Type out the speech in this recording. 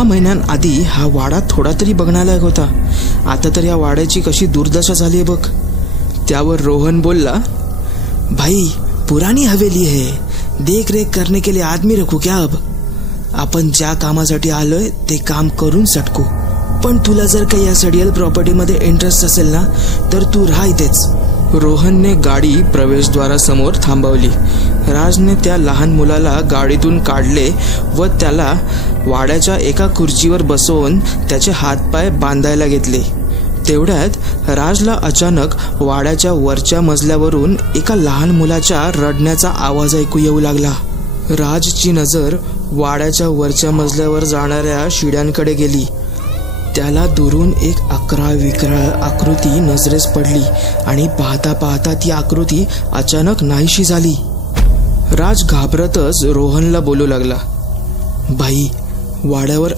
6 महिन्यांआधी हा वाडा थोडा तरी बघण्यालायक होता. आता तर या वाड्याची कशी दुर्दशा झाली बघ. त्यावर रोहन बोलला, भाई पुरानी हवेली है, देख रेख करने के लिए आदमी रखू क्या अब? आपण ज्या कामासाठी आलोय ते काम करून सटकू. पण तुला जर काही या सडियल प्रॉपर्टीमध्ये इंटरेस्ट असेल ना तर तू राहा इथेच. रोहनने गाडी प्रवेशद्वारासमोर थांबवली. राजने त्या लहान मुलाला गाडीतून काढले व त्याला वाड्याच्या एका खुर्चीवर बसवून त्याचे हातपाय बांधायला घेतले. तेवढ्यात राजला अचानक वाड्याच्या वरच्या मजल्यावरून एका लहान मुलाच्या रडण्याचा आवाज ऐकू येऊ लागला. राजची नजर वाड्याच्या वरच्या मजल्यावर जाणाऱ्या शिड्यांकडे गेली. त्याला दुरून एक अकराळ आकृती नजरेस पडली आणि पाहता पाहता ती आकृती अचानक नाहीशी झाली. राज घाबरतच रोहनला बोलू लागला, भाई वाड्यावर